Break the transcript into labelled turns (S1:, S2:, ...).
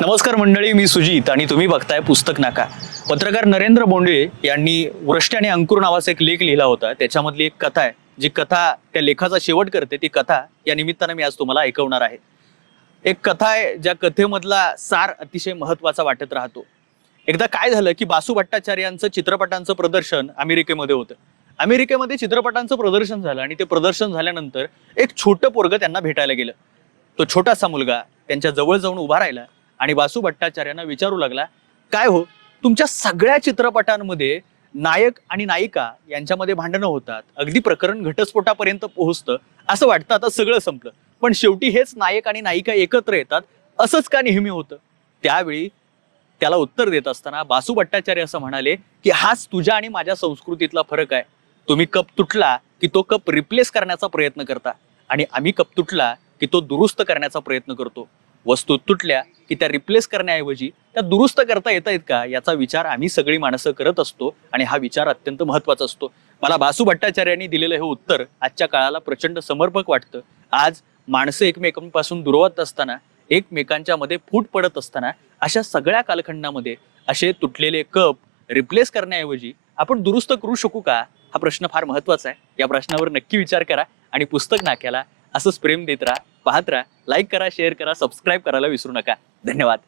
S1: नमस्कार मंडळी मी सुजित आणि तुम्ही बघताय पुस्तक नाका. पत्रकार नरेंद्र बोंडे यांनी वृष्टी आणि अंकुर नावाचा एक लेख लिहिला होता. त्याच्यामधली एक कथा आहे जी कथा त्या लेखाचा शेवट करते. ती कथा या निमित्तानं मी आज तुम्हाला ऐकवणार आहे. एक कथा आहे ज्या कथेमधला सार अतिशय महत्त्वाचा वाटत राहतो. एकदा काय झालं की बासू भट्टाचार्यांचं चित्रपटांचं प्रदर्शन अमेरिकेमध्ये होतं. अमेरिकेमध्ये चित्रपटांचं प्रदर्शन झालं आणि ते प्रदर्शन झाल्यानंतर एक छोटं पोरग त्यांना भेटायला गेलं. तो छोटासा मुलगा त्यांच्या जवळ जाऊन उभा राहिला. आणि वासू भट्टाचार्यांना विचारू लागला काय हो तुमच्या सगळ्या चित्रपटांमध्ये नायक आणि नायिका यांच्यामध्ये भांडणं होतात. अगदी प्रकरण घटस्फोटापर्यंत पोहोचतं. असं वाटतं आता सगळं संपलं. पण शेवटी हेच नायक आणि नायिका एकत्र येतात असंच का नेहमी होतं? त्यावेळी त्याला उत्तर देत असताना बासू भट्टाचार्य असं म्हणाले की हाच तुझ्या आणि माझ्या संस्कृतीतला फरक आहे. तुम्ही कप तुटला की तो कप रिप्लेस करण्याचा प्रयत्न करता आणि आम्ही कप तुटला की तो दुरुस्त करण्याचा प्रयत्न करतो. वस्तू तुटल्या की त्या रिप्लेस करण्याऐवजी त्या दुरुस्त करता येत आहेत का? याचा विचार आम्ही सगळी माणसं करत असतो आणि हा विचार अत्यंत महत्त्वाचा असतो. मला बासू भट्टाचार्यांनी दिलेलं हे उत्तर आजच्या काळाला प्रचंड समर्पक वाटतं. आज माणसं एकमेकांपासून दुरवत असताना एकमेकांच्या मध्ये फूट पडत असताना अशा सगळ्या कालखंडामध्ये असे तुटलेले कप रिप्लेस करण्याऐवजी आपण दुरुस्त करू शकू का? हा प्रश्न फार महत्त्वाचा आहे. या प्रश्नावर नक्की विचार करा आणि पुस्तक नाक्याला असंच प्रेम देत राहा. पाहत राहा लाईक करा शेअर करा सबस्क्राईब करायला विसरू नका. धन्यवाद.